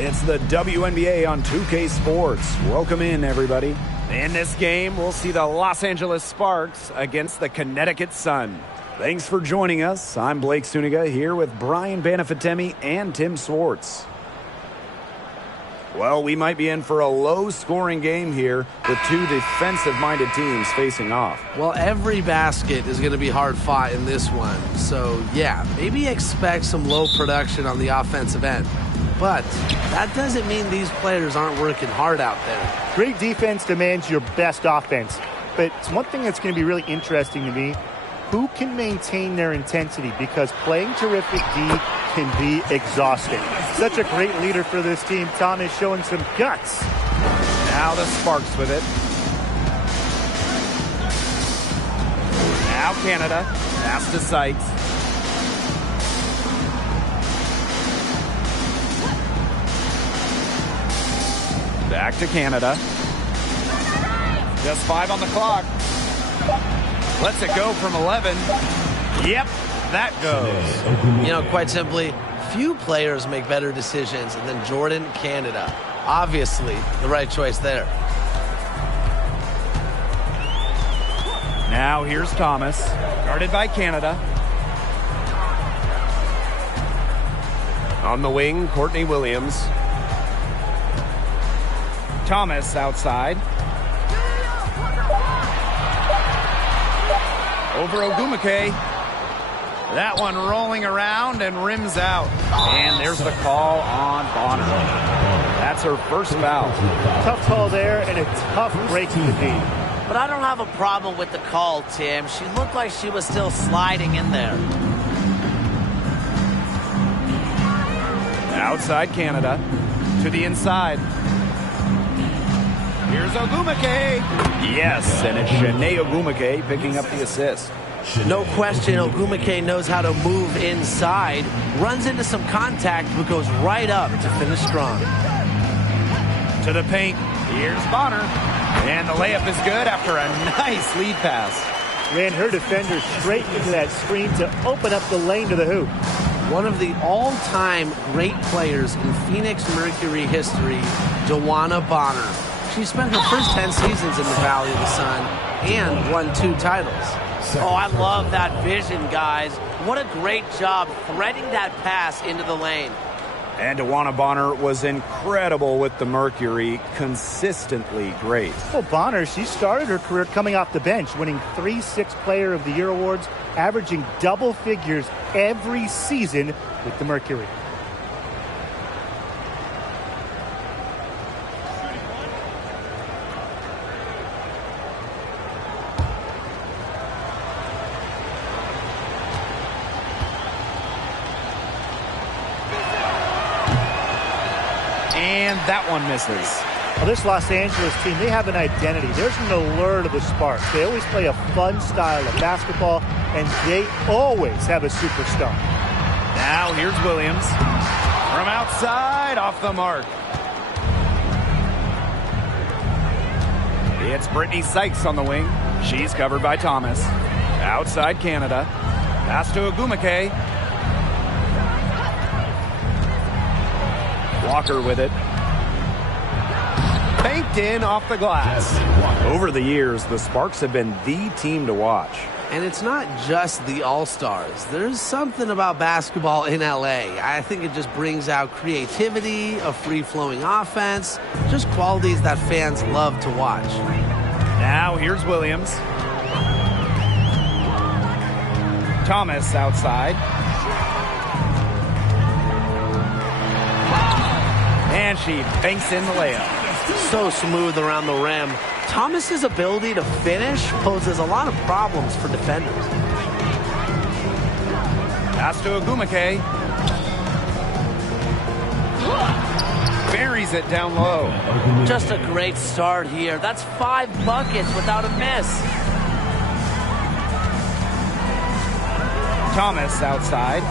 It's the WNBA on 2K Sports. Welcome in, everybody. In this game, we'll see the Los Angeles Sparks against the Connecticut Sun. Thanks for joining us. I'm Blake Suniga here with Brian Banafitemi and Tim Swartz. Well, we might be in for a low-scoring game here with two defensive-minded teams facing off. Well, every basket is going to be hard-fought in this one. So, yeah, maybe expect some low production on the offensive end. But that doesn't mean these players aren't working hard out there. Great defense demands your best offense. But it's one thing that's going to be really interesting to me, who can maintain their intensity, because playing terrific D can be exhausting. Such a great leader for this team. Tom is showing some guts. Now the Sparks with it. Now Canada. Pass to Sykes. Back to Canada. Just 5 on the clock. Lets it go from 11. Yep, that goes. You know, quite simply, few players make better decisions than Jordan Canada. Obviously, the right choice there. Now here's Thomas, guarded by Canada. On the wing, Courtney Williams. Thomas outside. Over Ogumake. That one rolling around and rims out. And there's the call on Bonner. That's her first foul. Tough call there and a tough break to the D. But I don't have a problem with the call, Tim. She looked like she was still sliding in there. Outside Canada. To the inside. Here's Ogumake. Yes, and it's Shanae Ogumake picking up the assist. No question, Ogumake knows how to move inside, runs into some contact, but goes right up to finish strong. To the paint. Here's Bonner. And the layup is good after a nice lead pass. Ran her defender straight into that screen to open up the lane to the hoop. One of the all-time great players in Phoenix Mercury history, Joanna Bonner. She spent her first 10 seasons in the Valley of the Sun and won 2 titles. Oh, I love that vision, guys. What a great job threading that pass into the lane. And Joanna Bonner was incredible with the Mercury, consistently great. Well, Bonner, she started her career coming off the bench, winning 3 Sixth Player of the Year awards, averaging double figures every season with the Mercury. And that one misses. Well, this Los Angeles team, they have an identity. There's an allure to the Sparks. They always play a fun style of basketball, and they always have a superstar. Now here's Williams. From outside, off the mark. It's Brittany Sykes on the wing. She's covered by Thomas. Outside Canada. Pass to Ogumake. Walker with it. Banked in off the glass. Over the years, the Sparks have been the team to watch. And it's not just the All-Stars. There's something about basketball in LA. I think it just brings out creativity, a free-flowing offense, just qualities that fans love to watch. Now here's Williams. Thomas outside. And she banks in the layup. So smooth around the rim. Thomas's ability to finish poses a lot of problems for defenders. Pass to Ogumake. Buries it down low. Just a great start here. That's 5 buckets without a miss. Thomas outside.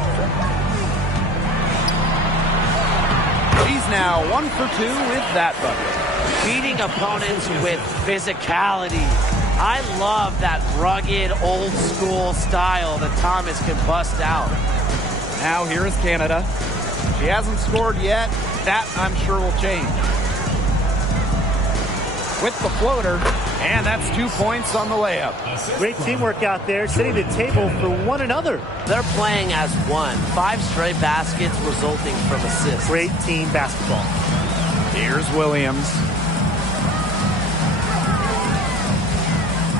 He's now 1 for 2 with that bucket. Beating opponents with physicality. I love that rugged, old-school style that Thomas can bust out. Now here is Canada. She hasn't scored yet, that, I'm sure, will change. With the floater, and that's 2 points on the layup. Great teamwork out there, setting the table for one another. They're playing as one. 5 straight baskets resulting from assists. Great team basketball. Here's Williams.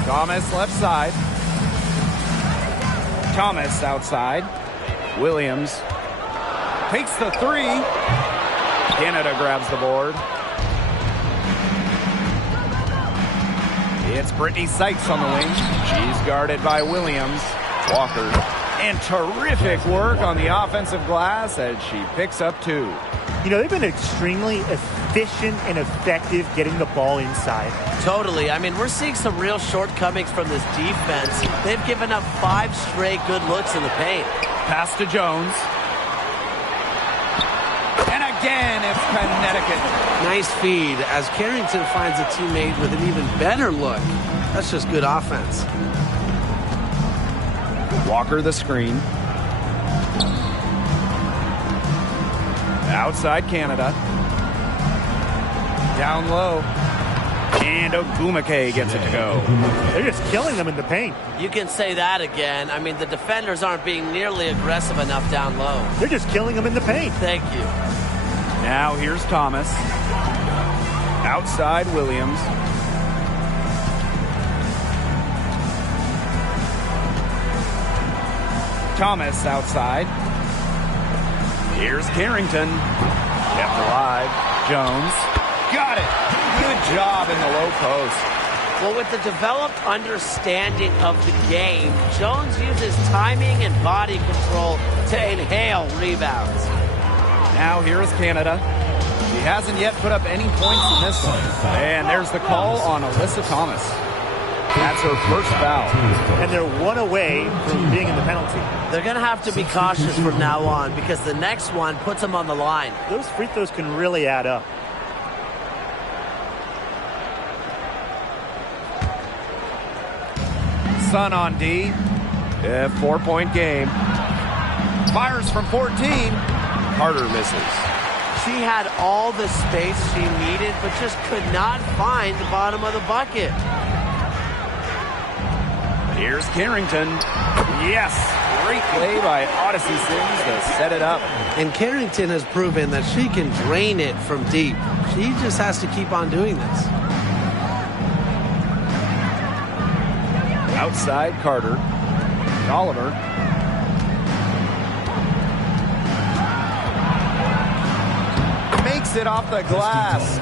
Thomas left side. Thomas outside. Williams takes the 3. Canada grabs the board. It's Brittany Sykes on the wing. She's guarded by Williams. Walker. And terrific work on the offensive glass as she picks up 2. You know, they've been extremely efficient and effective getting the ball inside. Totally. I mean, we're seeing some real shortcomings from this defense. They've given up 5 straight good looks in the paint. Pass to Jones. And again, it's Connecticut. Nice feed as Carrington finds a teammate with an even better look. That's just good offense. Walker the screen. Outside Canada. Down low. And Ogumake gets it to go. They're just killing them in the paint. You can say that again. I mean, the defenders aren't being nearly aggressive enough down low. They're just killing them in the paint. Thank you. Now here's Thomas. Outside Williams. Thomas outside. Here's Carrington. Kept alive. Jones. Got it. Good job in the low post. Well, with the developed understanding of the game, Jones uses timing and body control to inhale rebounds. Now here's Canada. She hasn't yet put up any points in this one. And there's the call on Alyssa Thomas. That's her first foul. And they're 1 away from being in the penalty. They're going to have to be cautious from now on because the next one puts them on the line. Those free throws can really add up. Sun on D. 4-point game. Fires from 14. Carter misses. She had all the space she needed, but just could not find the bottom of the bucket. Here's Carrington. Yes! Great play by Odyssey Sims to set it up. And Carrington has proven that she can drain it from deep. She just has to keep on doing this. Outside Carter. Oliver. Makes it off the glass.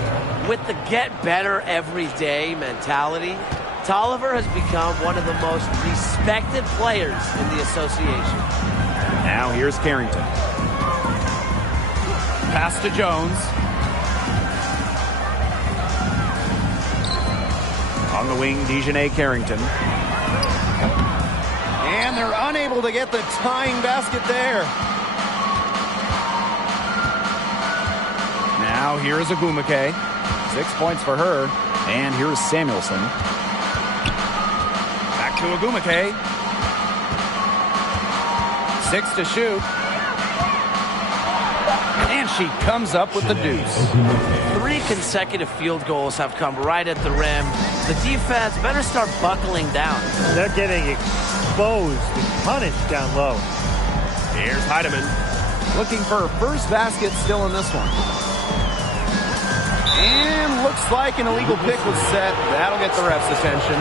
With the get better every day mentality, Tolliver has become one of the most respected players in the association. Now here's Carrington. Pass to Jones. On the wing, Dejanay Carrington. And they're unable to get the tying basket there. Now here's Ogumake. 6 points for her. And here's Samuelson. Back to Ogumake. 6 to shoot. And she comes up with the deuce. 3 consecutive field goals have come right at the rim. The defense better start buckling down. They're getting exposed and punished down low. Here's Heidemann. Looking for her first basket still in this one. And looks like an illegal pick was set. That'll get the ref's attention.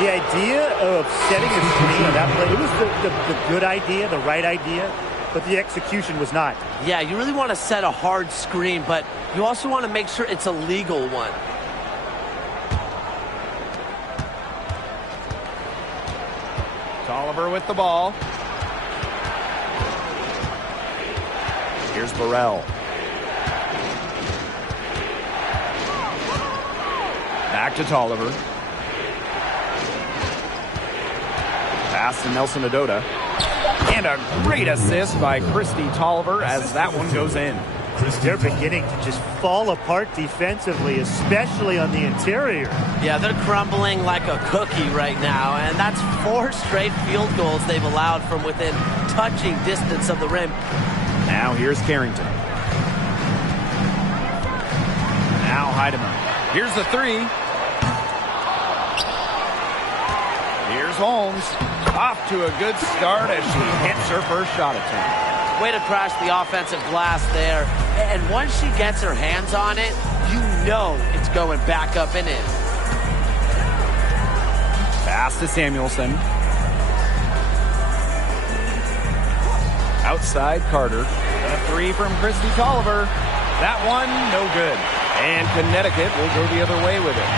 The idea of setting a screen on that play, it was the good idea, the right idea, but the execution was not. Yeah, you really want to set a hard screen, but you also want to make sure it's a legal one. Tolliver with the ball. Here's Burrell. Back to Tolliver. Pass to Nelson Adota. And a great assist by Christy Tolliver as that one goes in. They're beginning to just fall apart defensively, especially on the interior. Yeah, they're crumbling like a cookie right now, and that's 4 straight field goals they've allowed from within touching distance of the rim. Now here's Carrington. Now Heidemann. Here's the three. Here's Holmes. Off to a good start as she hits her first shot attempt. Way to crash the offensive glass there. And once she gets her hands on it, you know it's going back up and in. Pass to Samuelson. Outside Carter. A three from Christy Tolliver. That one, no good. And Connecticut will go the other way with it.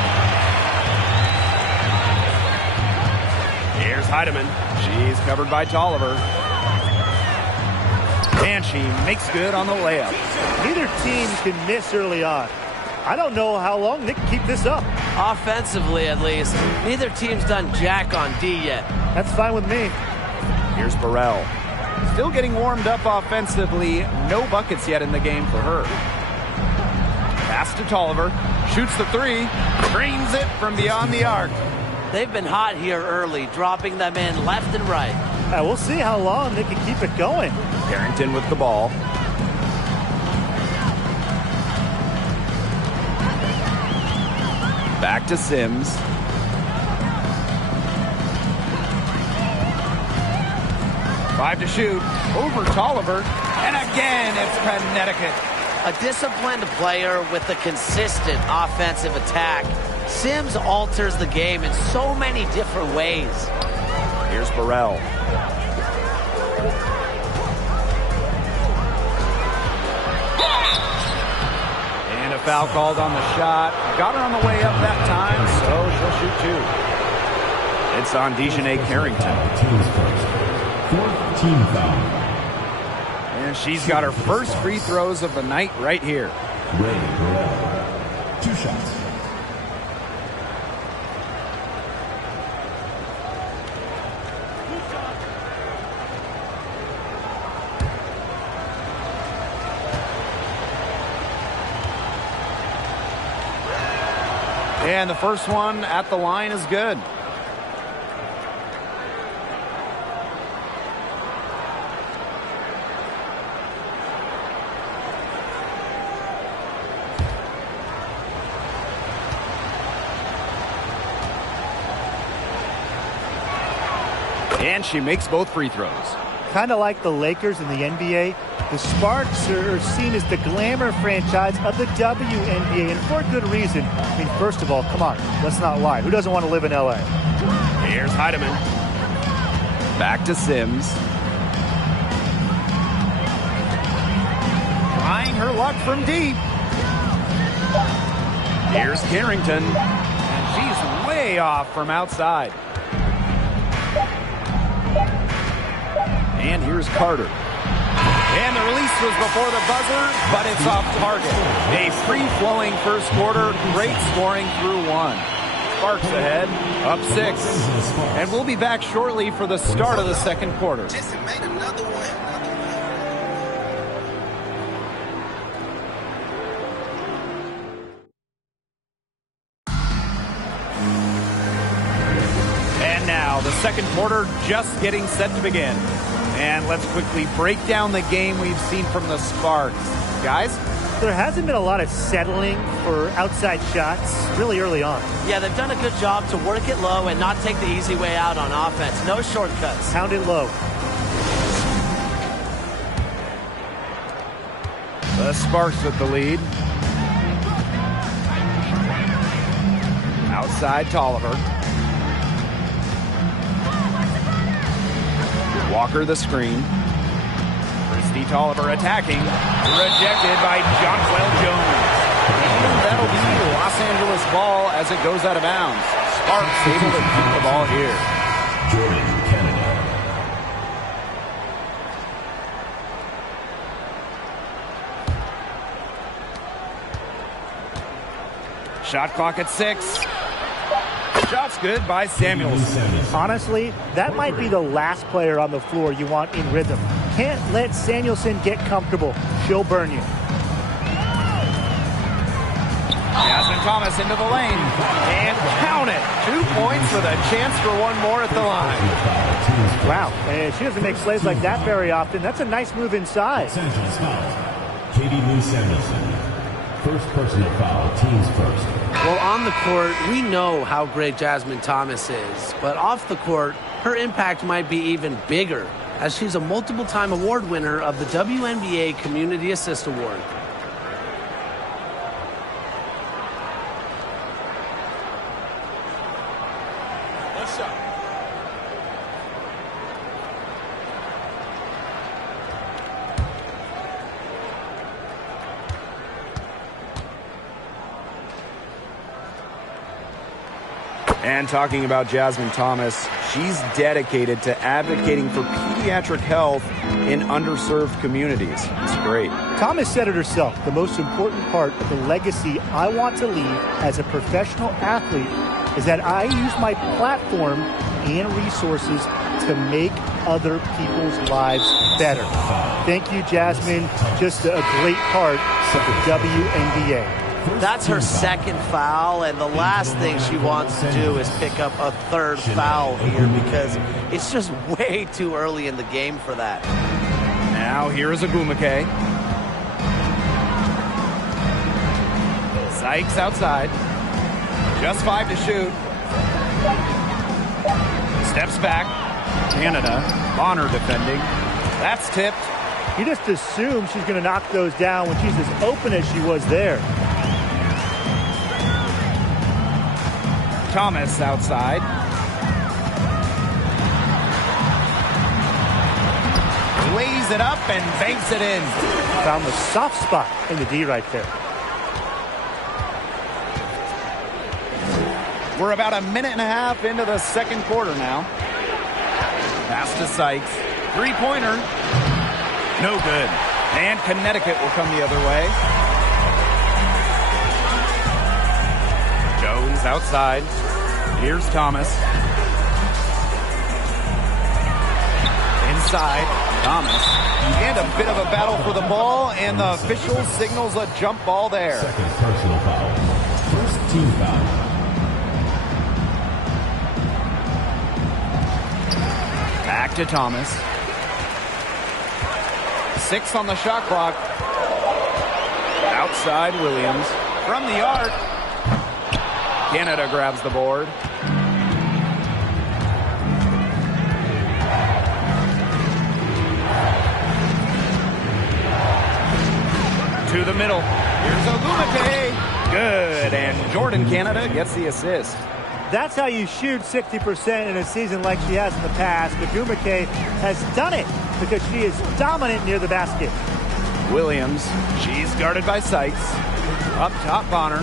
Here's Heidemann. She's covered by Tolliver. And she makes good on the layup. Neither team can miss early on. I don't know how long they can keep this up. Offensively, at least. Neither team's done jack on D yet. That's fine with me. Here's Burrell. Still getting warmed up offensively. No buckets yet in the game for her. Pass to Tolliver. Shoots the three. Drains it from beyond the arc. They've been hot here early, dropping them in left and right. We'll see how long they can keep it going. Carrington with the ball. Back to Sims. Five to shoot. Over Tolliver. And again, it's Connecticut. A disciplined player with a consistent offensive attack. Sims alters the game in so many different ways. Here's Burrell. And a foul called on the shot. Got her on the way up that time, so she'll shoot two. It's on Dejanay Carrington. Fourth team foul. And she's got her first free throws of the night right here. Ray Burrell. 2 shots. And the first one at the line is good. And she makes both free throws. Kind of like the Lakers in the NBA, the Sparks are seen as the glamour franchise of the WNBA, and for a good reason. I mean, first of all, come on, let's not lie. Who doesn't want to live in LA? Here's Heidemann. Back to Sims. Trying her luck from deep. Here's Carrington. And she's way off from outside. And here's Carter. And the release was before the buzzer, but it's off target. A free-flowing first quarter, great scoring through one. Sparks ahead, up 6. And we'll be back shortly for the start of the second quarter. And now the second quarter just getting set to begin. And let's quickly break down the game we've seen from the Sparks. Guys? There hasn't been a lot of settling for outside shots really early on. Yeah, they've done a good job to work it low and not take the easy way out on offense. No shortcuts. Pound it low. The Sparks with the lead. Outside Tolliver. Walker the screen. Christy Tolliver attacking. Rejected by Jonquil Jones. And that'll be Los Angeles ball as it goes out of bounds. Sparks able to keep the ball here. Jordan, Canada. Shot clock at 6. Shot's good by Samuelson. Honestly, that might be the last player on the floor you want in rhythm. Can't let Samuelson get comfortable. She'll burn you. Jasmine Thomas into the lane. And count it. 2 points with a chance for one more at the line. Wow. And she doesn't make plays like that very often. That's a nice move inside. Katie Lou Samuelson. First personal foul, teams first. Well, on the court, we know how great Jasmine Thomas is, but off the court, her impact might be even bigger, as she's a multiple-time award winner of the WNBA Community Assist Award. And talking about Jasmine Thomas, she's dedicated to advocating for pediatric health in underserved communities. It's great. Thomas said it herself. The most important part of the legacy I want to leave as a professional athlete is that I use my platform and resources to make other people's lives better. Thank you, Jasmine. Just a great part of the WNBA. That's her second foul, and the last thing she wants to do is pick up a third foul here because it's just way too early in the game for that. Now here is Agumake. Sykes outside. Just 5 to shoot. Steps back. Canada. Bonner defending. That's tipped. You just assume she's going to knock those down when she's as open as she was there. Thomas outside. Lays it up and banks it in. Found the soft spot in the D right there. We're about a minute and a half into the second quarter now. Pass to Sykes. Three-pointer. No good. And Connecticut will come the other way. Jones outside. Here's Thomas. Inside. Thomas. And a bit of a battle for the ball, and the official signals a jump ball there. Second personal foul. First team foul. Back to Thomas. 6 on the shot clock. Outside Williams. From the arc. Canada grabs the board. To the middle. Here's Agumake. Good. And Jordan Canada gets the assist. That's how you shoot 60% in a season like she has in the past. Agumake has done it because she is dominant near the basket. Williams. She's guarded by Sykes. Up top, Bonner.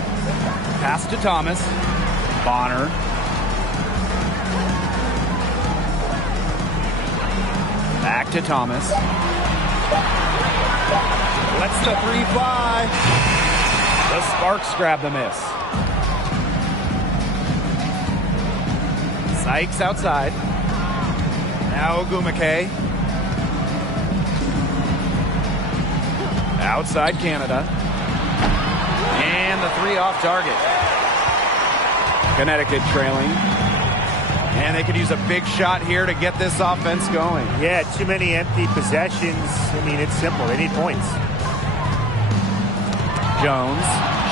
Pass to Thomas. Bonner. Back to Thomas. Lets the three fly. The Sparks grab the miss. Sykes outside. Now Agumake. Outside Canada. And the three off target. Connecticut trailing. And they could use a big shot here to get this offense going. Yeah, too many empty possessions. I mean, it's simple. They need points. Jones.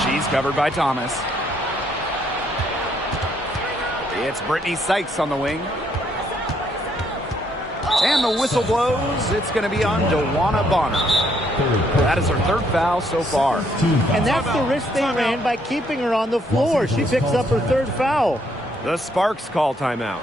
She's covered by Thomas. It's Brittany Sykes on the wing. And the whistle blows. It's going to be on Joanna Bonner. That is her third foul so far. And that's the risk they ran by keeping her on the floor. She picks up her third foul. The Sparks call timeout.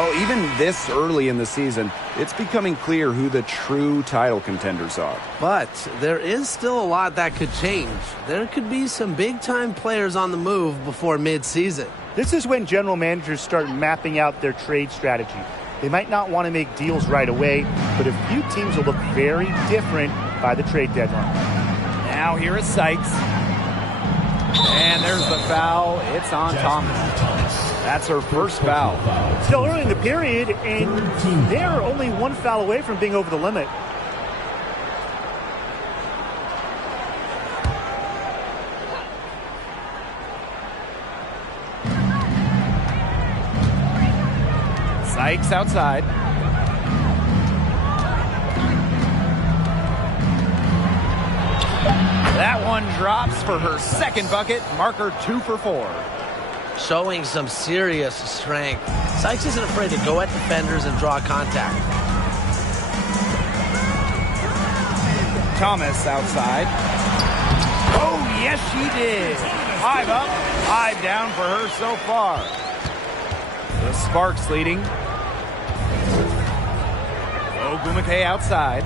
Oh, even this early in the season, it's becoming clear who the true title contenders are. But there is still a lot that could change. There could be some big-time players on the move before mid-season. This is when general managers start mapping out their trade strategy. They might not want to make deals right away, but a few teams will look very different by the trade deadline. Now here is Sykes. And there's the foul. It's on Thomas. That's her first foul. Still early in the period, and they're only one foul away from being over the limit. Sykes outside. That one drops for her second bucket. Marker 2 for 4. Showing some serious strength. Sykes isn't afraid to go at defenders and draw contact. Thomas outside. Oh, yes, she did. 5 up, 5 down for her so far. The Sparks leading. Ogumake outside.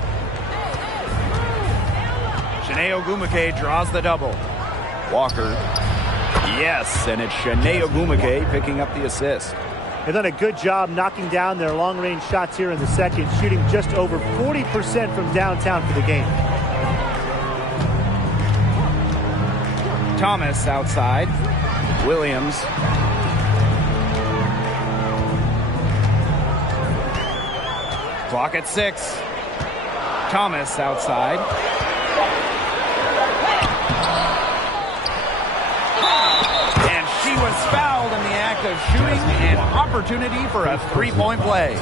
Shanae Ogumake draws the double. Walker. Yes, and it's Shanae Ogumake picking up the assist. They've done a good job knocking down their long-range shots here in the second, shooting just over 40% from downtown for the game. Thomas outside. Williams. Clock at 6. Thomas outside. And she was fouled in the act of shooting, an opportunity for a three-point play. I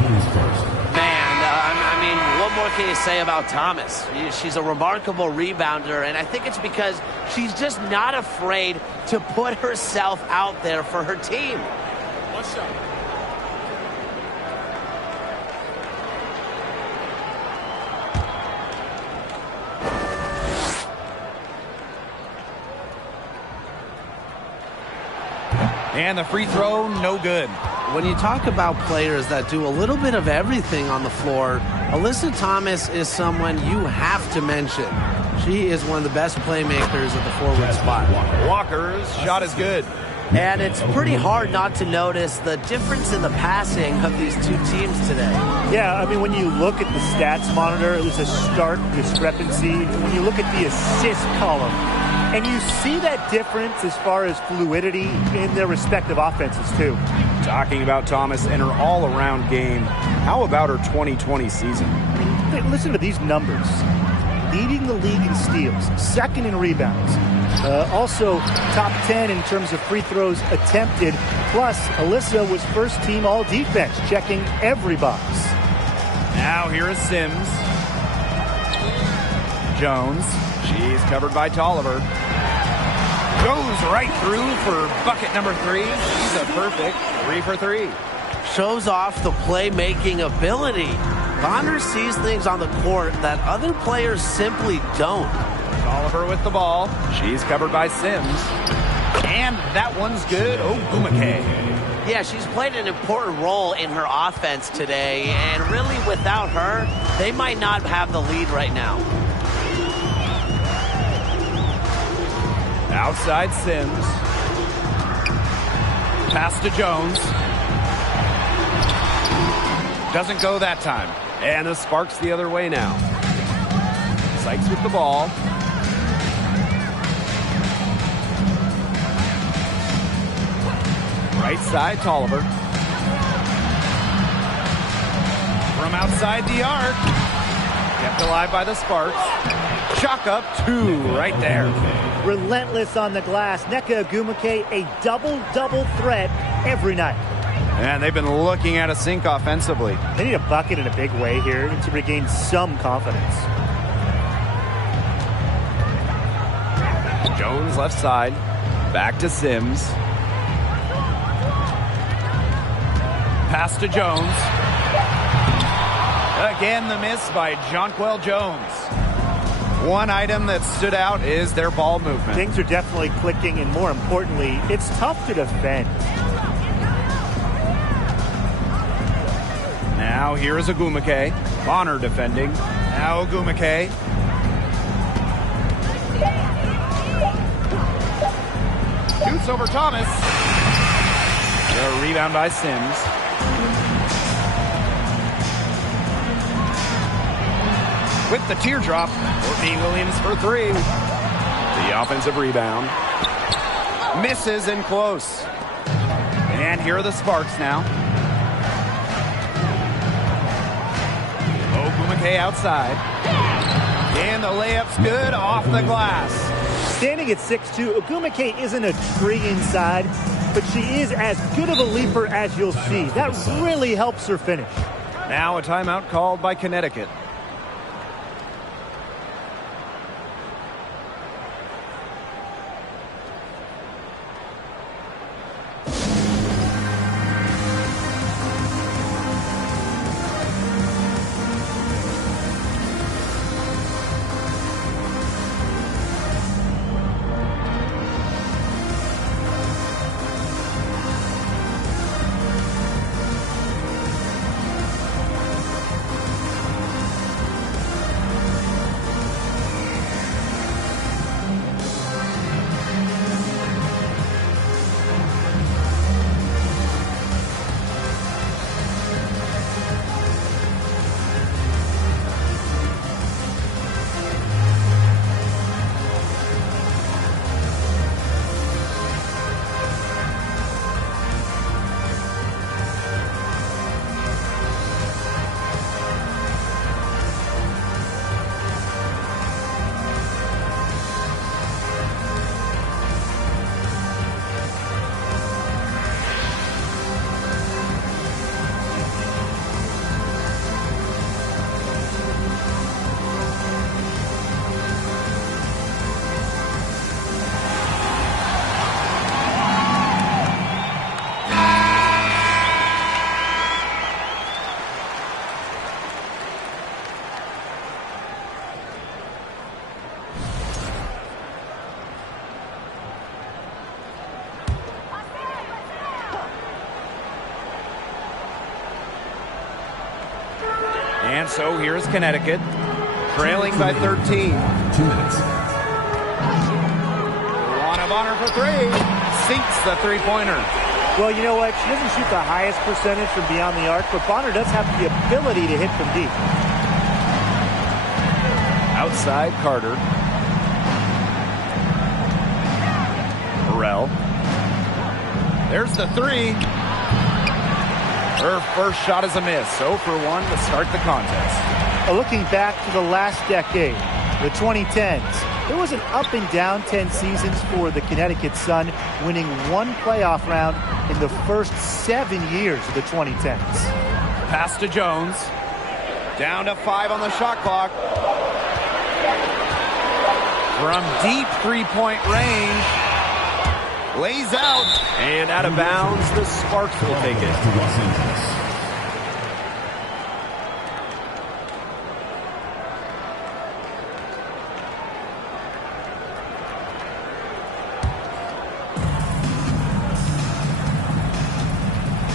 mean, what more can you say about Thomas? She's a remarkable rebounder, and I think it's because she's just not afraid to put herself out there for her team. What's up? And the free throw, no good. When you talk about players that do a little bit of everything on the floor, Alyssa Thomas is someone you have to mention. She is one of the best playmakers at the forward spot. Walker's shot is good. And it's pretty hard not to notice the difference in the passing of these two teams today. Yeah, I mean, when you look at the stats monitor, there's a stark discrepancy. When you look at the assist column, and you see that difference as far as fluidity in their respective offenses, too. Talking about Thomas and her all-around game, how about her 2020 season? I mean, listen to these numbers. Leading the league in steals, second in rebounds. Also, top 10 in terms of free throws attempted. Plus, Alyssa was first team all-defense, checking every box. Now here is Sims. Jones. She's covered by Tolliver. Goes right through for bucket number 3. She's a perfect 3 for 3. Shows off the playmaking ability. Bonner sees things on the court that other players simply don't. Tolliver with the ball. She's covered by Sims. And that one's good. Ogumake. Yeah, she's played an important role in her offense today, and really without her, they might not have the lead right now. Outside Sims. Pass to Jones. Doesn't go that time. And the Sparks the other way now. Sykes with the ball. Right side, Tolliver. From outside the arc. Kept alive by the Sparks. Chalk up 2 right there. Relentless on the glass. Nneka Ogumake, a double-double threat every night. And they've been looking at a sink offensively. They need a bucket in a big way here to regain some confidence. Jones left side. Back to Sims. Pass to Jones. Again, the miss by Jonquil Jones. One item that stood out is their ball movement. Things are definitely clicking, and more importantly, it's tough to defend. Now here is Ogumake. Bonner defending. Now Ogumake. Shoots over Thomas. The rebound by Sims. With the teardrop, Courtney Williams for three. The offensive rebound. Misses and close. And here are the Sparks now. Ogumake outside. And the layup's good off the glass. Standing at 6'2", Ogumake isn't a tree inside, but she is as good of a leaper as you'll see. That really helps her finish. Now a timeout called by Connecticut. And so here's Connecticut, trailing by 13. 2 minutes. Joanna Bonner for three. Sinks the three-pointer. Well, you know what? She doesn't shoot the highest percentage from beyond the arc, but Bonner does have the ability to hit from deep. Outside Carter. Burrell. There's the three. Her first shot is a miss. 0 for 1 to start the contest. Looking back to the last decade, the 2010s, there was an up and down 10 seasons for the Connecticut Sun, winning one playoff round in the first 7 years of the 2010s. Pass to Jones. Down to 5 on the shot clock. From deep three-point range. Lays out. And out of bounds, the Sparks will take it. To Los Angeles.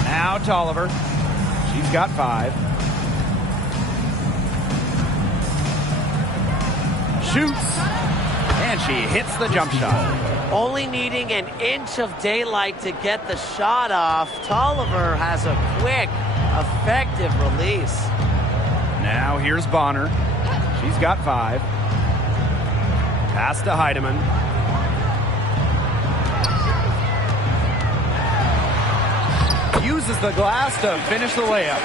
Now Tolliver. She's got 5. Shoots. And she hits the jump shot. Only needing an inch of daylight to get the shot off. Tolliver has a quick, effective release. Now here's Bonner. She's got 5. Pass to Heidemann. Uses the glass to finish the layup.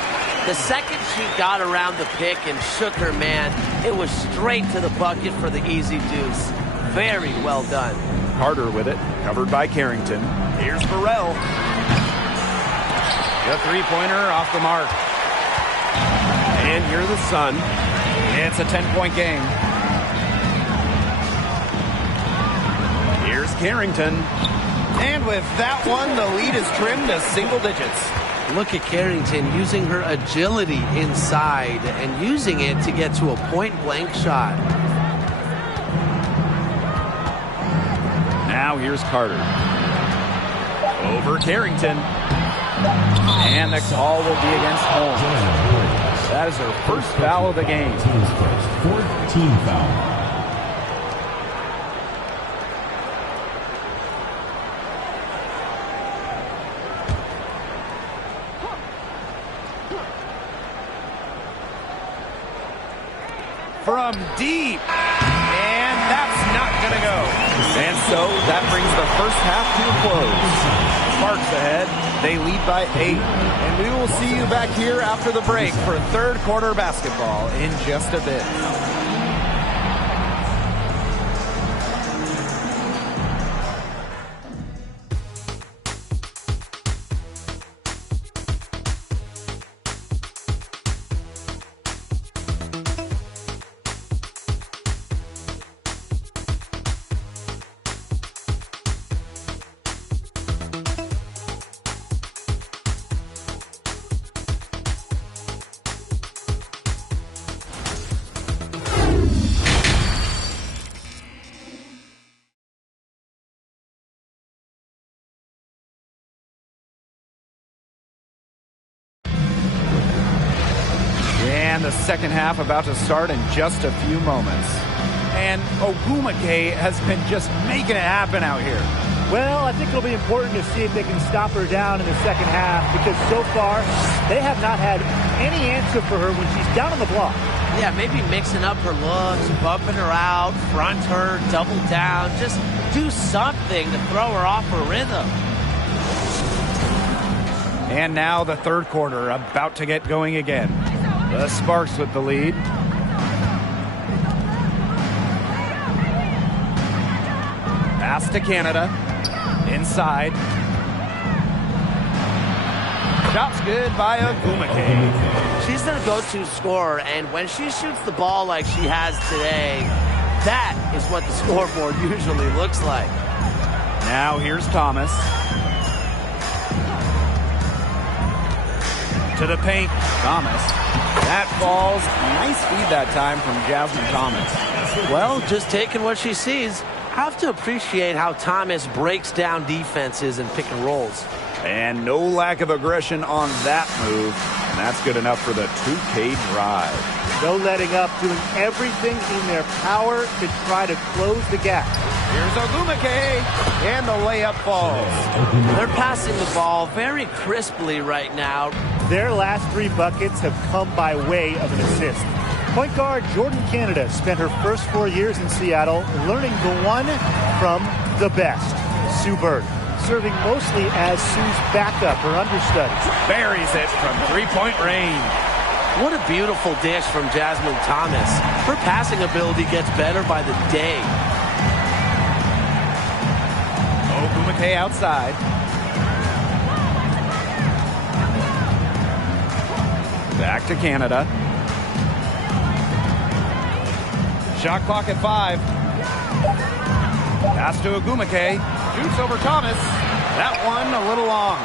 The second she got around the pick and shook her man, it was straight to the bucket for the easy deuce. Very well done. Carter with it, covered by Carrington. Here's Burrell. The three-pointer off the mark. And here's the Sun. It's a 10-point game. Here's Carrington. And with that one, the lead is trimmed to single digits. Look at Carrington using her agility inside and using it to get to a point-blank shot. Now here's Carter. Over Carrington. And the call will be against home. That is her first foul of the game. Team's first. 14 foul. From deep, and that's not going to go. And so that brings the first half to a close. Sparks ahead. They lead by 8. And we will see you back here after the break for third quarter basketball in just a bit. And the second half about to start in just a few moments. And Ogumake has been just making it happen out here. Well, I think it'll be important to see if they can stop her down in the second half, because so far they have not had any answer for her when she's down on the block. Yeah, maybe mixing up her looks, bumping her out, front her, double down. Just do something to throw her off her rhythm. And now the third quarter about to get going again. The Sparks with the lead. Pass to Canada. Inside. Shot's good by Ogumake. She's their go-to scorer, and when she shoots the ball like she has today, that is what the scoreboard usually looks like. Now here's Thomas. To the paint. Thomas. That falls. Nice feed that time from Jasmine Thomas. Well, just taking what she sees. Have to appreciate how Thomas breaks down defenses and pick and rolls. And no lack of aggression on that move. And that's good enough for the 2K drive. No letting up, doing everything in their power to try to close the gap. Here's Ogumake, and the layup falls. They're passing the ball very crisply right now. Their last 3 buckets have come by way of an assist. Point guard Jordan Canada spent her first 4 years in Seattle learning the one from the best, Sue Bird, serving mostly as Sue's backup or understudy. Buries it from three-point range. What a beautiful dish from Jasmine Thomas. Her passing ability gets better by the day. Ogumake outside. Back to Canada. Shot clock at 5. Pass to Ogumake. Shoots over Thomas. That one a little long.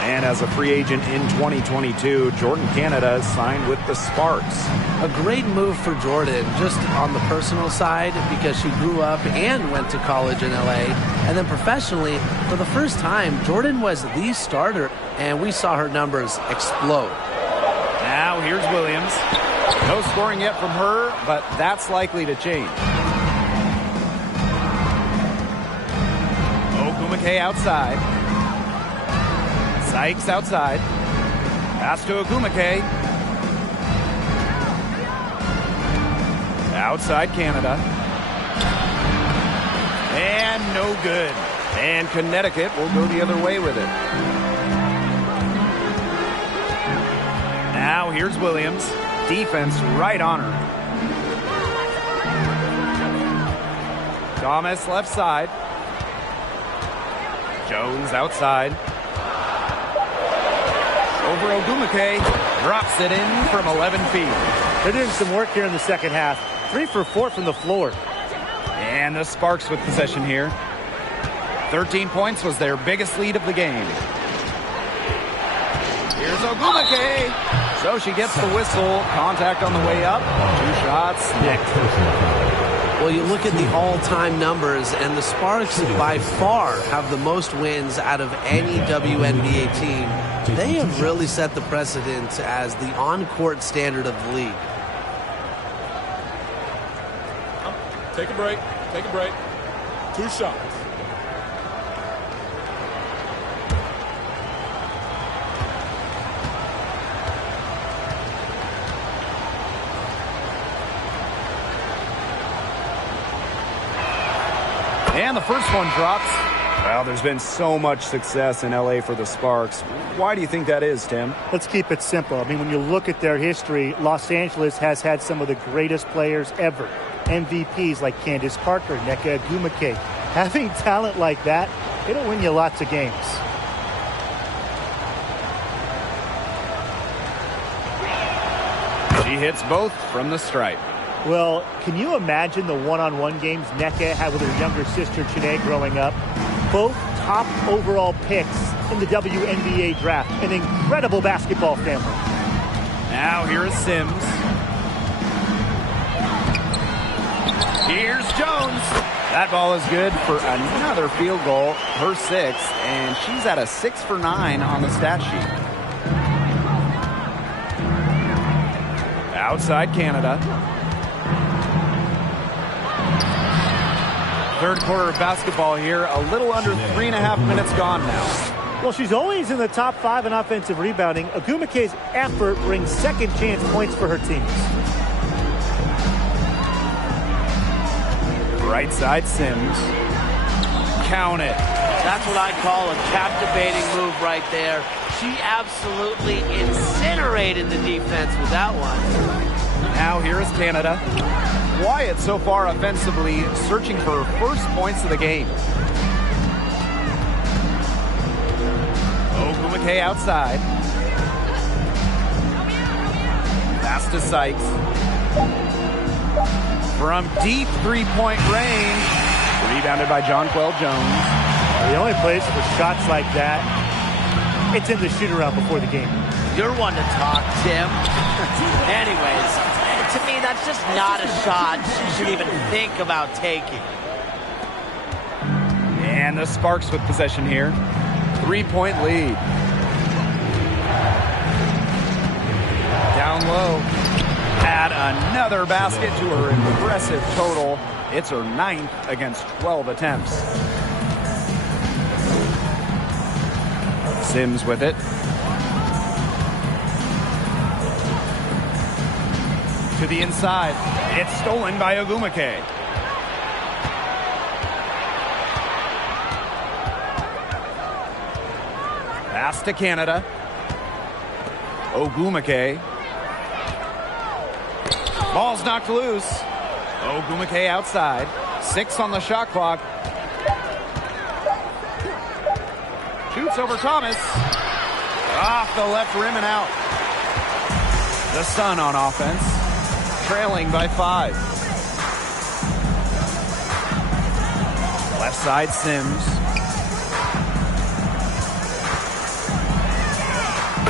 And as a free agent in 2022, Jordan Canada signed with the Sparks. A great move for Jordan, just on the personal side, because she grew up and went to college in LA. And then professionally, for the first time, Jordan was the starter, and we saw her numbers explode. Now here's Williams. No scoring yet from her, but that's likely to change. Ogumake outside. Sykes outside. Pass to Ogumake. Outside Canada. And no good. And Connecticut will go the other way with it. Now here's Williams. Defense right on her. Thomas left side. Jones outside. Over Ogumake. Drops it in from 11 feet. They're doing some work here in the second half. 3 for 4 from the floor. And the Sparks with possession here. 13 points was their biggest lead of the game. Here's Ogumake. So she gets the whistle. Contact on the way up. 2 shots. Nicked. Well, you look at the all-time numbers, and the Sparks by far have the most wins out of any WNBA team. They have really set the precedent as the on-court standard of the league. Take a break. Take a break. 2 shots. And the first one drops. Well, there's been so much success in LA for the Sparks. Why do you think that is, Tim? Let's keep it simple. I mean, when you look at their history, Los Angeles has had some of the greatest players ever. MVPs like Candace Parker, Nneka Ogwumike. Having talent like that, it'll win you lots of games. She hits both from the stripe. Well, can you imagine the one-on-one games Nneka had with her younger sister, Chine, growing up? Both top overall picks in the WNBA draft. An incredible basketball family. Now here is Sims. Here's Jones. That ball is good for another field goal, her 6th, and she's at a 6 for 9 on the stat sheet. Outside Canada. Third quarter of basketball here, a little under 3.5 minutes gone now. Well, she's always in the top 5 in offensive rebounding. Ogwumike's effort brings second chance points for her teams. Right side Sims. Count it. That's what I call a captivating move right there. She absolutely incinerated the defense with that one. Now here is Canada. Wyatt so far offensively searching for her first points of the game. Ogwumike outside. Pass to Sykes. From deep three-point range. Rebounded by Jonquil Jones. The only place for shots like that, it's in the shoot-around before the game. You're one to talk, Tim. Anyways, to me, that's just not a shot she should even think about taking. And the Sparks with possession here. 3-point lead. Down low. Add another basket to her impressive total. It's her 9th against 12 attempts. Sims with it. To the inside. It's stolen by Ogwumike. Pass to Canada. Ogwumike. Ball's knocked loose. Ogwumike outside. 6 on the shot clock. Shoots over Thomas. Off the left rim and out. The Sun on offense. Trailing by 5. Left side Sims.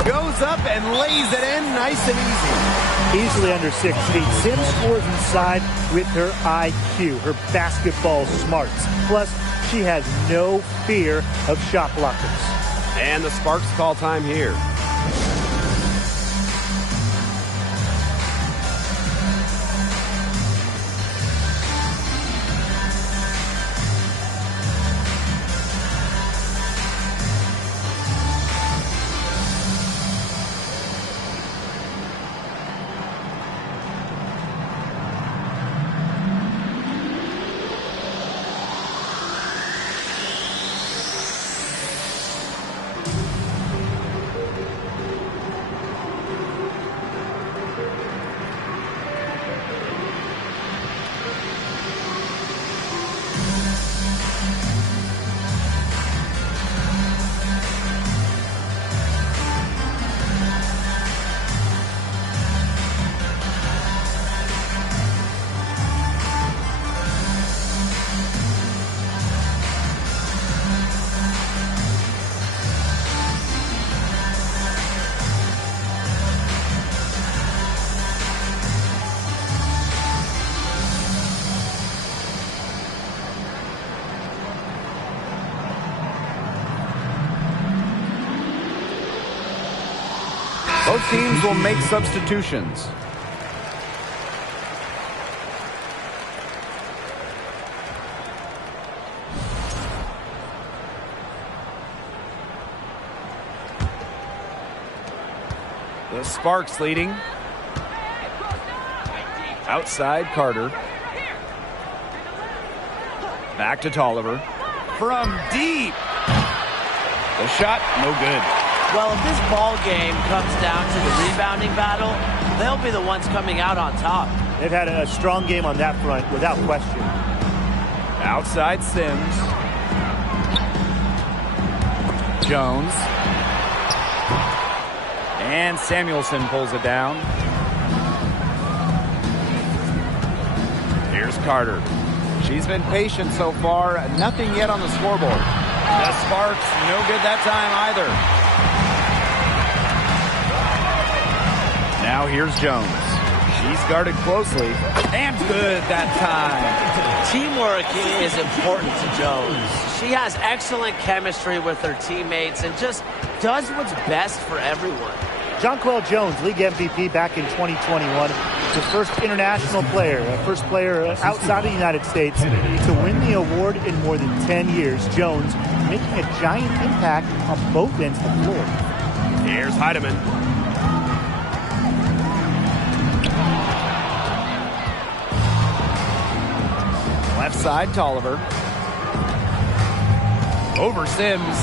Goes up and lays it in nice and easy. Easily under 6 feet. Sims scores inside with her IQ, her basketball smarts. Plus, she has no fear of shot blockers. And the Sparks call time here. Both teams will make substitutions. The Sparks leading. Outside Carter. Back to Tolliver. From deep. The shot, no good. Well, if this ball game comes down to the rebounding battle, they'll be the ones coming out on top. They've had a strong game on that front, without question. Outside Sims. Jones. And Samuelson pulls it down. Here's Carter. She's been patient so far. Nothing yet on the scoreboard. The Sparks, no good that time either. Now here's Jones. She's guarded closely. And good that time. Teamwork is important to Jones. She has excellent chemistry with her teammates and just does what's best for everyone. Jonquil Jones, league MVP back in 2021. The first international player, first player outside of the United States to win the award in more than 10 years. Jones making a giant impact on both ends of the floor. Here's Heidemann. Left side, Tolliver. Over Sims.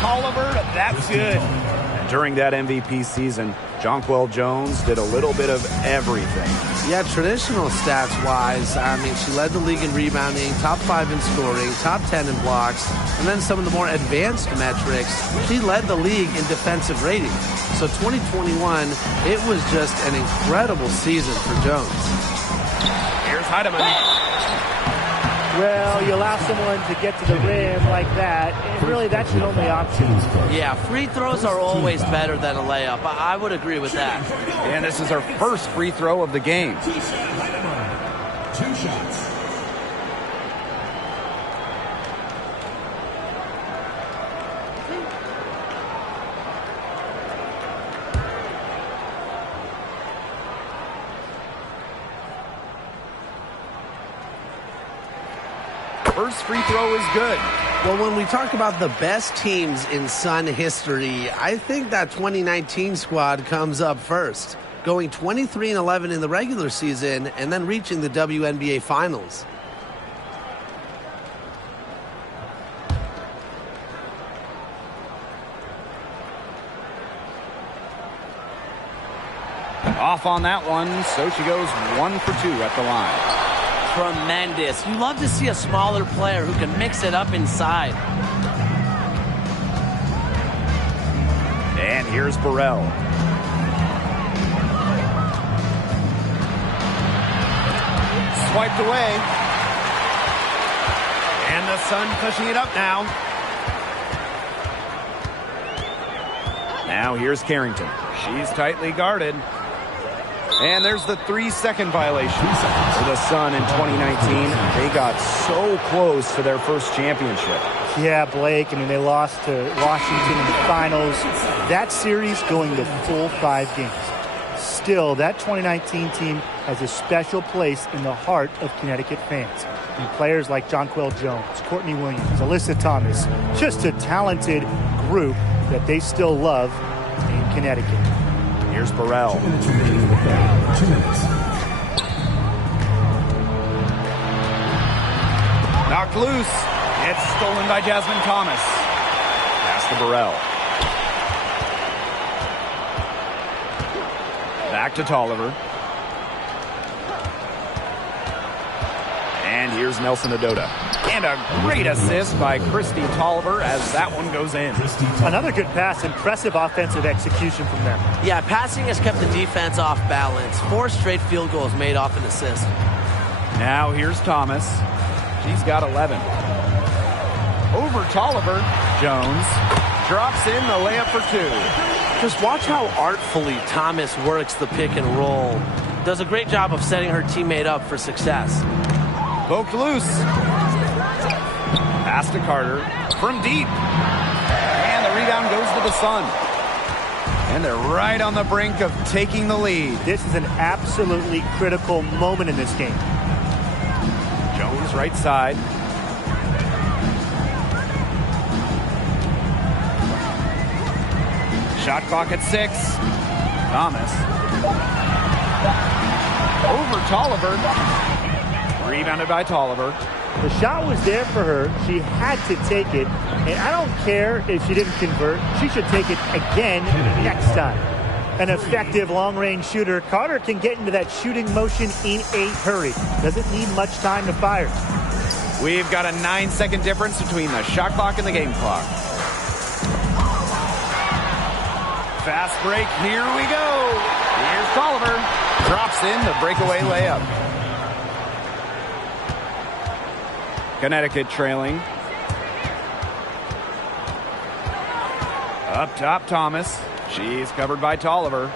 Tolliver, that's good. And during that MVP season, Jonquil Jones did a little bit of everything. Yeah, traditional stats-wise, I mean, she led the league in rebounding, top 5 in scoring, top 10 in blocks, and then some of the more advanced metrics, she led the league in defensive rating. So 2021, it was just an incredible season for Jones. Here's Heidemann. Well, you allow someone to get to the rim like that, and really that's your only option. Yeah, free throws are always better than a layup. I would agree with that. And this is her first free throw of the game. 2 shots. First free throw is good. Well, when we talk about the best teams in Sun history, I think that 2019 squad comes up first, going 23-11 in the regular season and then reaching the WNBA Finals. Off on that one, so she goes 1 for 2 at the line. Tremendous. You love to see a smaller player who can mix it up inside. And here's Burrell. Swiped away. And the Sun pushing it up now. Now here's Carrington. She's tightly guarded. And there's the 3-second violation for the Sun in 2019. They got so close to their first championship. Yeah, Blake, I mean, they lost to Washington in the finals. That series going the full 5 games. Still, that 2019 team has a special place in the heart of Connecticut fans. And players like Jonquil Jones, Courtney Williams, Alyssa Thomas, just a talented group that they still love in Connecticut. Here's Burrell. 2 minutes remaining in the third. 2 minutes. Knocked loose. It's stolen by Jasmine Thomas. Pass to Burrell. Back to Tolliver. And here's Nelson Adota. And a great assist by Christy Tolliver as that one goes in. Another good pass. Impressive offensive execution from them. Yeah, passing has kept the defense off balance. 4 straight field goals made off an assist. Now here's Thomas. She's got 11. Over Tolliver. Jones drops in the layup for 2. Just watch how artfully Thomas works the pick and roll. Does a great job of setting her teammate up for success. Poked loose. Pass to Carter from deep. And the rebound goes to the Sun. And they're right on the brink of taking the lead. This is an absolutely critical moment in this game. Jones right side. Shot clock at 6. Thomas. Over Tolliver. Rebounded by Tolliver. The shot was there for her. She had to take it. And I don't care if she didn't convert. She should take it again next time. An effective long-range shooter. Carter can get into that shooting motion in a hurry. Doesn't need much time to fire. We've got a 9-second difference between the shot clock and the game clock. Fast break. Here we go. Here's Tolliver. Drops in the breakaway layup. Connecticut trailing. Up top, Thomas. She's covered by Tolliver.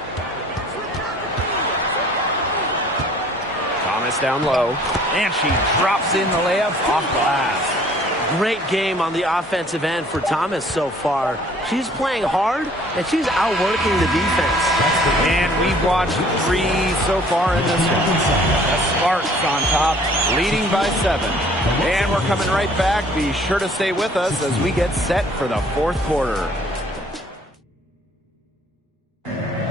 Thomas down low. And she drops in the layup off glass. Great game on the offensive end for Thomas so far. She's playing hard, and she's outworking the defense. And we've watched 3 so far in this one. The Sparks on top, leading by 7. And we're coming right back. Be sure to stay with us as we get set for the 4th quarter.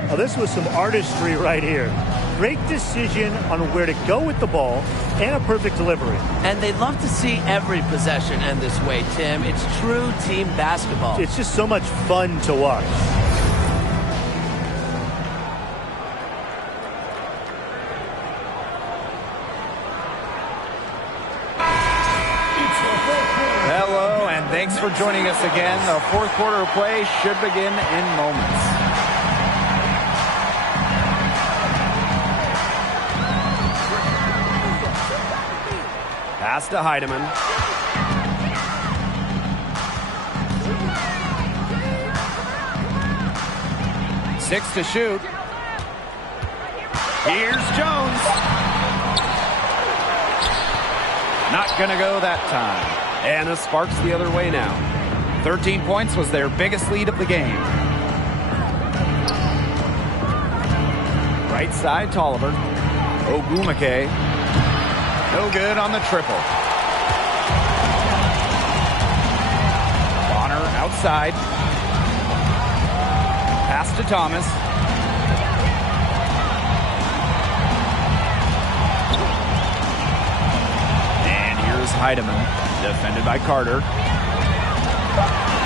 Now, this was some artistry right here. Great decision on where to go with the ball and a perfect delivery. And they'd love to see every possession end this way, Tim. It's true team basketball. It's just so much fun to watch. Hello, and thanks for joining us again. The 4th quarter of play should begin in moments. Pass to Heidemann. Six to shoot. Here's Jones. Not gonna go that time. And the Sparks the other way now. 13 points was their biggest lead of the game. Right side, Tolliver. Ogumake. No good on the triple. Bonner outside. Pass to Thomas. And here's Heidemann, defended by Carter.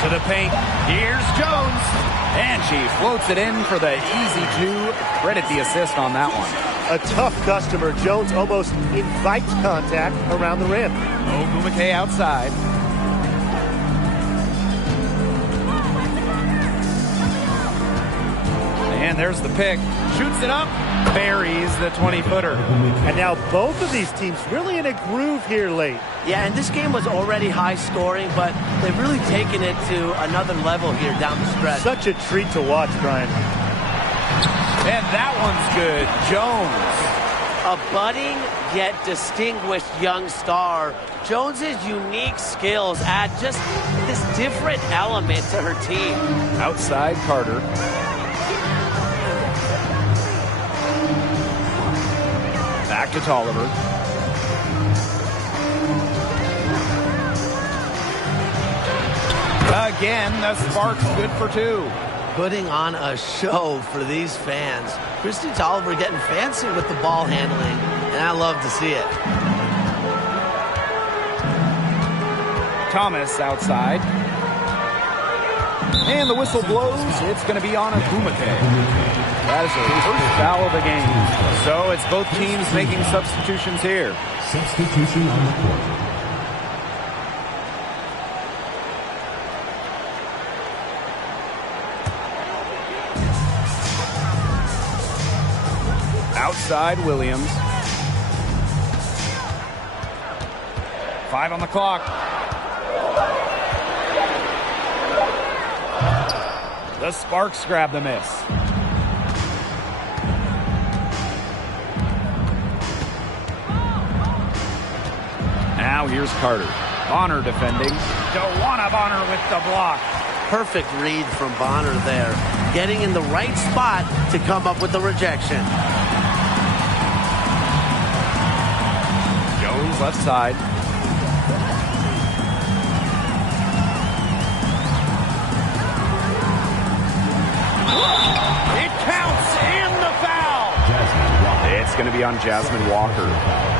To the paint. Here's Jones. And she floats it in for the easy 2. Credit the assist on that one. A tough customer. Jones almost invites contact around the rim. Ogumake outside. And there's the pick. Shoots it up. Buries the 20-footer. And now both of these teams really in a groove here late. Yeah, and this game was already high scoring, but they've really taken it to another level here down the stretch. Such a treat to watch, Brian. And that one's good. Jones. A budding yet distinguished young star. Jones's unique skills add just this different element to her team. Outside, Carter. Back to Tolliver. Again, the Sparks good for 2. Putting on a show for these fans. Christy Tolliver getting fancy with the ball handling, and I love to see it. Thomas outside. And the whistle blows. It's going to be on Ogumake. That is the first foul of the game. So it's both teams making substitutions here. Substitution on the court. Outside, Williams. 5 on the clock. The Sparks grab the miss. Now here's Carter. Bonner defending. Joanna Bonner with the block. Perfect read from Bonner there. getting in the right spot to come up with the rejection. Jones left side. It counts and the foul. It's going to be on Jasmine Walker.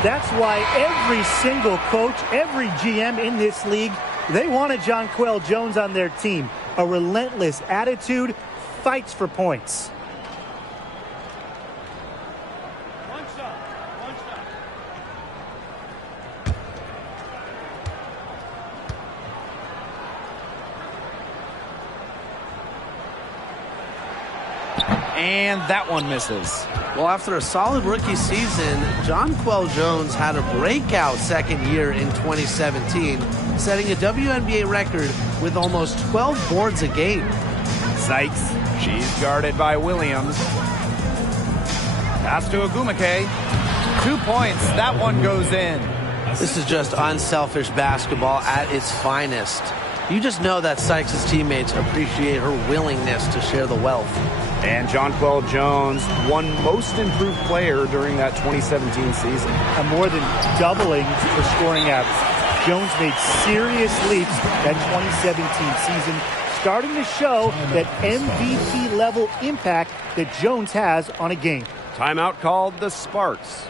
That's why every single coach, every GM in this league, they wanted Jonquil Jones on their team. A relentless attitude, fights for points. And that one misses. Well, after a solid rookie season, Jonquil Jones had a breakout second year in 2017, setting a WNBA record with almost 12 boards a game. Sykes, she's guarded by Williams. Pass to Ogumake. 2 points, that one goes in. This is just unselfish basketball at its finest. You just know that Sykes' teammates appreciate her willingness to share the wealth. And Jonquil Jones won Most Improved Player during that 2017 season. And more than doubling her scoring average. Jones made serious leaps that 2017 season, starting to show that MVP-level impact that Jones has on a game. Timeout called the Sparks.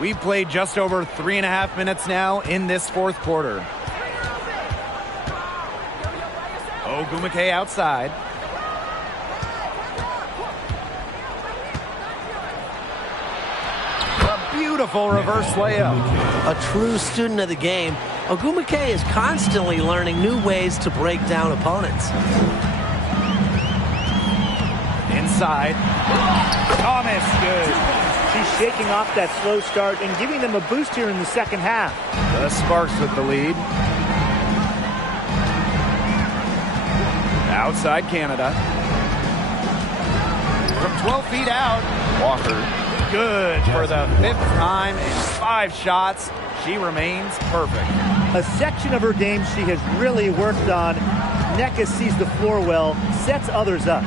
We've played just over 3.5 minutes now in this fourth quarter. Ogumake outside. A beautiful reverse layup. A true student of the game, Ogumake is constantly learning new ways to break down opponents. Inside. Thomas, good. She's shaking off that slow start and giving them a boost here in the second half. The Sparks with the lead. Outside Canada. From 12 feet out, Walker. Good for the 5th time in 5 shots. She remains perfect. A section of her game she has really worked on. Nneka sees the floor well, sets others up.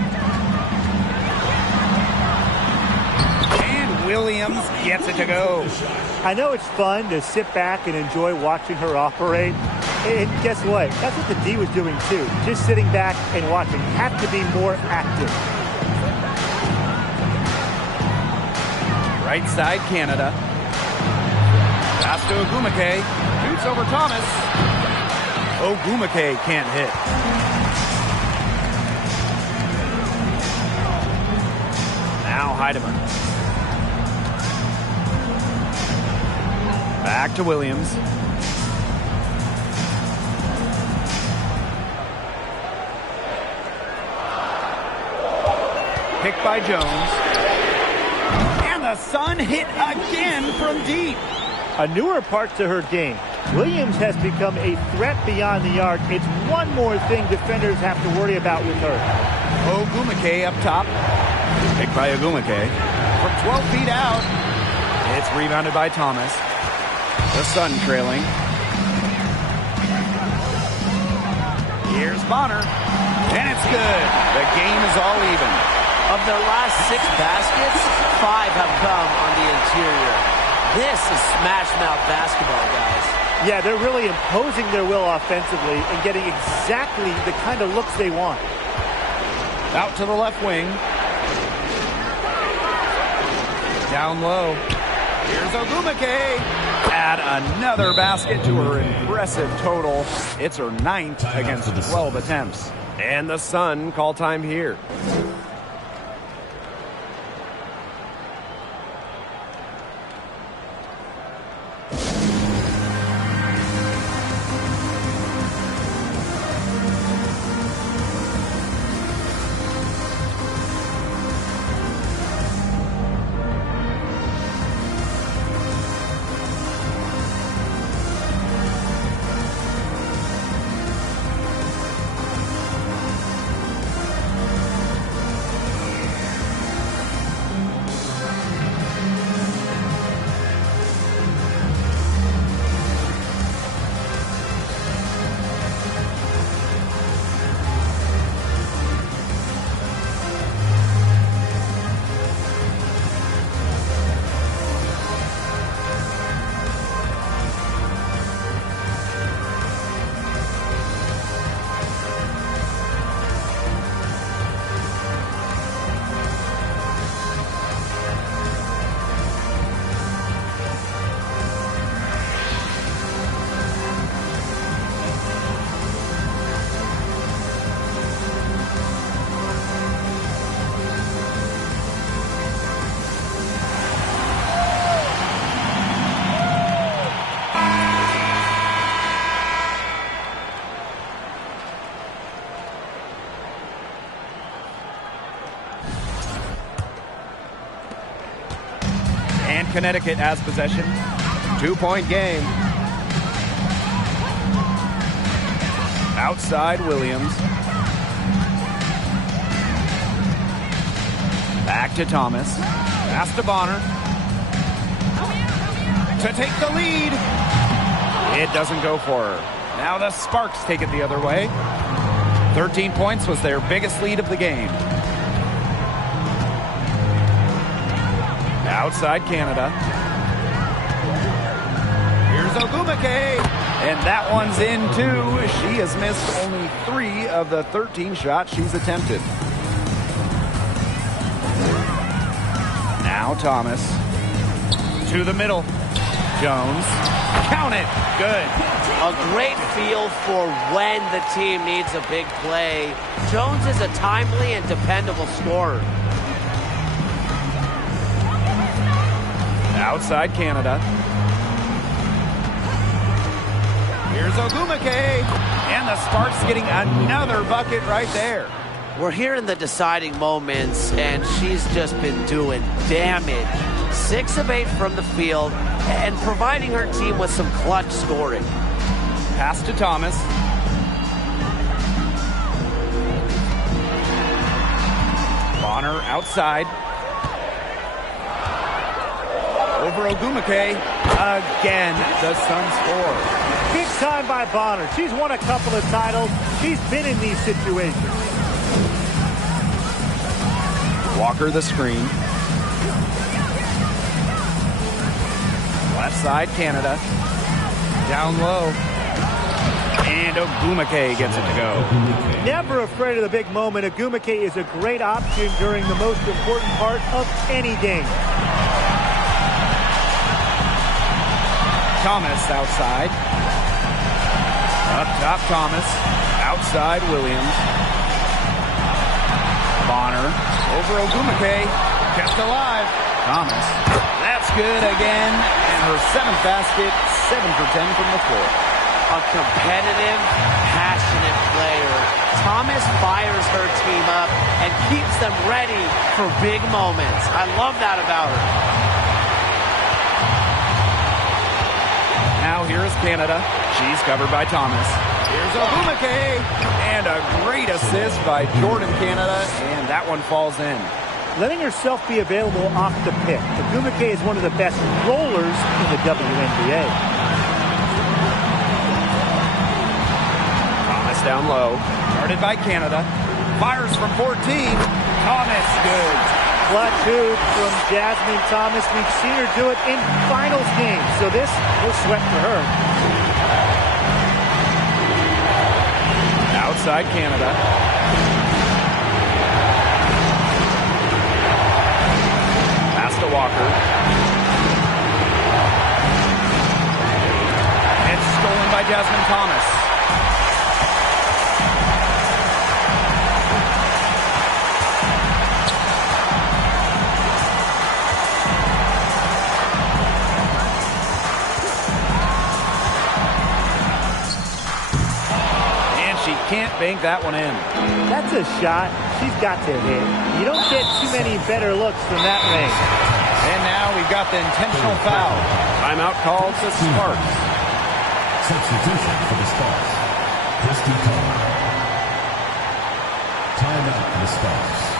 Williams gets it to go. I know it's fun to sit back and enjoy watching her operate. And guess what? That's what the D was doing too. Just sitting back and watching. Have to be more active. Right side Canada. Pass to Ogumake. Shoots over Thomas. Ogumake can't hit. Now Heidemann. Back to Williams. Picked by Jones. And the Sun hit again from deep. A newer part to her game. Williams has become a threat beyond the arc. It's one more thing defenders have to worry about with her. Ogumake up top. Picked by Ogumake. From 12 feet out. It's rebounded by Thomas. The Sun trailing. Here's Bonner. And it's good. The game is all even. Of their last 6 baskets, 5 have come on the interior. This is smash-mouth basketball, guys. Yeah, they're really imposing their will offensively and getting exactly the kind of looks they want. Out to the left wing. Down low. Here's Ogumake. Add another basket to her impressive total. It's her 9th against 12 attempts. And the Sun call time here. Connecticut has possession. 2-point game. Outside Williams. Back to Thomas. Pass to Bonner. To take the lead. It doesn't go for her. Now the Sparks take it the other way. 13 points was their biggest lead of the game. Outside Canada. Here's Ogumake. And that one's in too. She has missed only 3 of the 13 shots she's attempted. Now Thomas. To the middle. Jones. Count it. Good. A great feel for when the team needs a big play. Jones is a timely and dependable scorer. Outside Canada. Here's Ogumake. And the Sparks getting another bucket right there. We're here in the deciding moments, and she's just been doing damage. 6 of 8 from the field and providing her team with some clutch scoring. Pass to Thomas. Bonner outside. Over Ogumake. Again, the Suns score. Big time by Bonner. She's won a couple of titles. She's been in these situations. Walker the screen. Left side, Canada. Down low. And Ogumake gets it to go. Never afraid of the big moment. Ogumake is a great option during the most important part of any game. Thomas outside. Up top, Thomas. Outside, Williams. Bonner. Over Ogumake. Kept alive. Thomas. That's good again. And her 7th basket. 7 for 10 from the floor. A competitive, passionate player. Thomas fires her team up and keeps them ready for big moments. I love that about her. Now here is Canada. She's covered by Thomas. Here's Ogumake. And a great assist by Jordan Canada. And that one falls in. letting herself be available off the pick. Agumike is one of the best rollers in the WNBA. Thomas down low. Guarded by Canada. Fires from 14. Thomas, good. Clutch hoop from Jasmine Thomas. We've seen her do it in finals games, so this, no sweat for her. Outside Canada. Pass to Walker. It's stolen by Jasmine Thomas. Can't bank that one in. That's a shot she's got to hit. You don't get too many better looks from that range. And now we've got the intentional foul. Timeout called to Sparks. Substitution for the Sparks. Christy Culver. Timeout for the Sparks.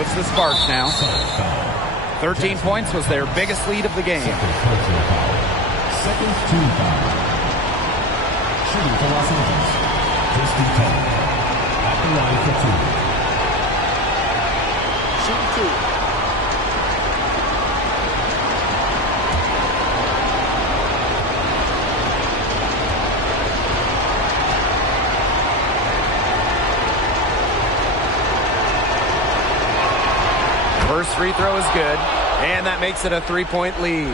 It's the Sparks now. 13 points was their biggest lead of the game. Second team foul. Shooting for Los Angeles. Christy Culver. At the line for two. Shoot two. First free throw is good, and that makes it a 3-point lead.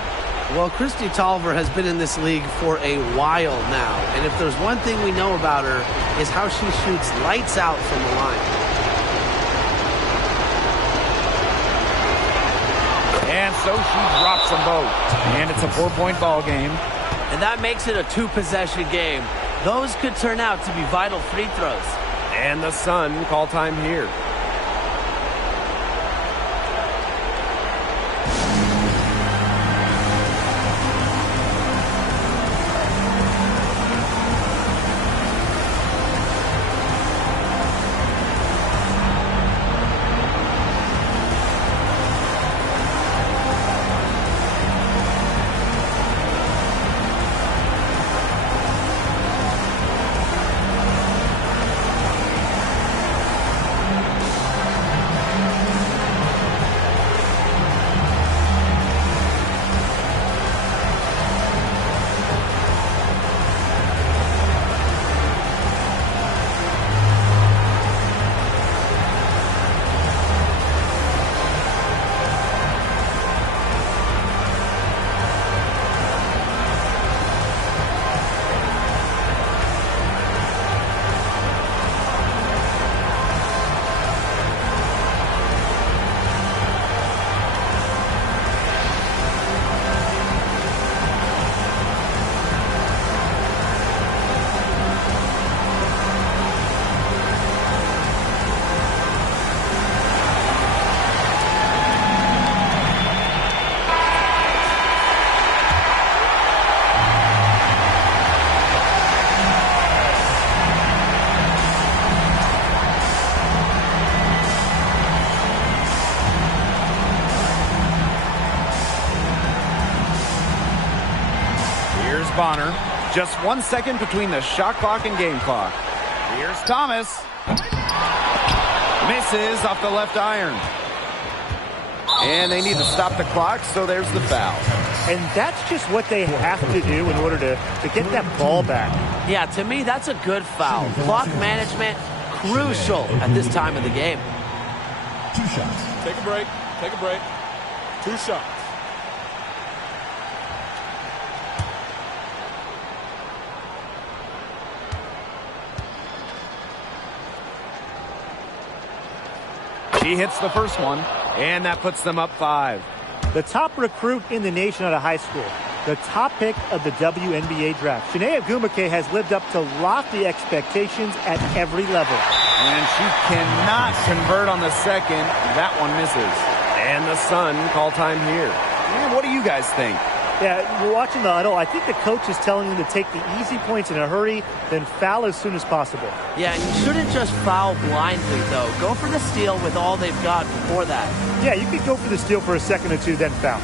Well, Christy Culver has been in this league for a while now, and if there's one thing we know about her is how she shoots lights out from the line. And so she drops them both, and it's a 4-point ball game. And that makes it a 2-possession game. Those could turn out to be vital free throws. And the Sun call time here. Bonner. Just 1 second between the shot clock and game clock. Here's Thomas. Misses off the left iron. And they need to stop the clock, so there's the foul. And that's just what they have to do in order to get that ball back. Yeah, to me, that's a good foul. Clock management, crucial at this time of the game. 2 shots. Take a break. Take a break. 2 shots. He hits the first one, and that puts them up 5. The top recruit in the nation out of high school. The top pick of the WNBA draft. Shanae Ogumake has lived up to lofty expectations at every level. And she cannot convert on the second. That one misses. And the Sun call time here. Man, what do you guys think? Yeah, we're watching the huddle. I think the coach is telling them to take the easy points in a hurry, then foul as soon as possible. Yeah, and you shouldn't just foul blindly, though. Go for the steal with all they've got before that. Yeah, you could go for the steal for a second or two, then foul.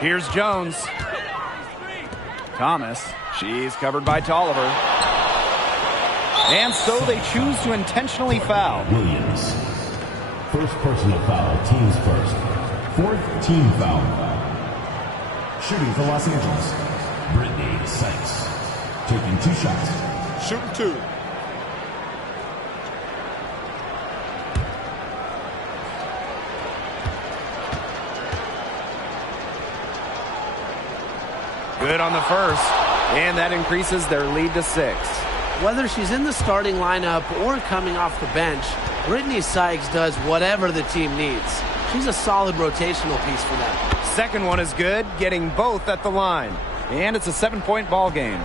Here's Jones. Thomas. She's covered by Tolliver. And so they choose to intentionally foul. Williams. First personal foul, teams first. 4th team foul. Shooting for Los Angeles, Brittany Sykes. Taking 2 shots. Shooting 2. Good on the first, and that increases their lead to 6. Whether she's in the starting lineup or coming off the bench, Brittany Sykes does whatever the team needs. She's a solid rotational piece for them. Second one is good, getting both at the line. And it's a 7-point ball game.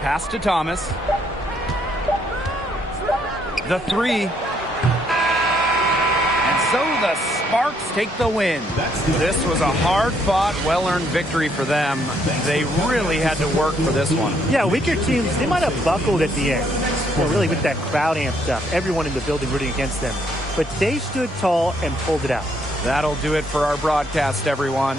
Pass to Thomas. The 3. So the Sparks take the win. This was a hard-fought, well-earned victory for them. They really had to work for this one. Yeah, weaker teams, they might have buckled at the end. Well, really with that crowd amped up, everyone in the building rooting against them. But they stood tall and pulled it out. That'll do it for our broadcast, everyone.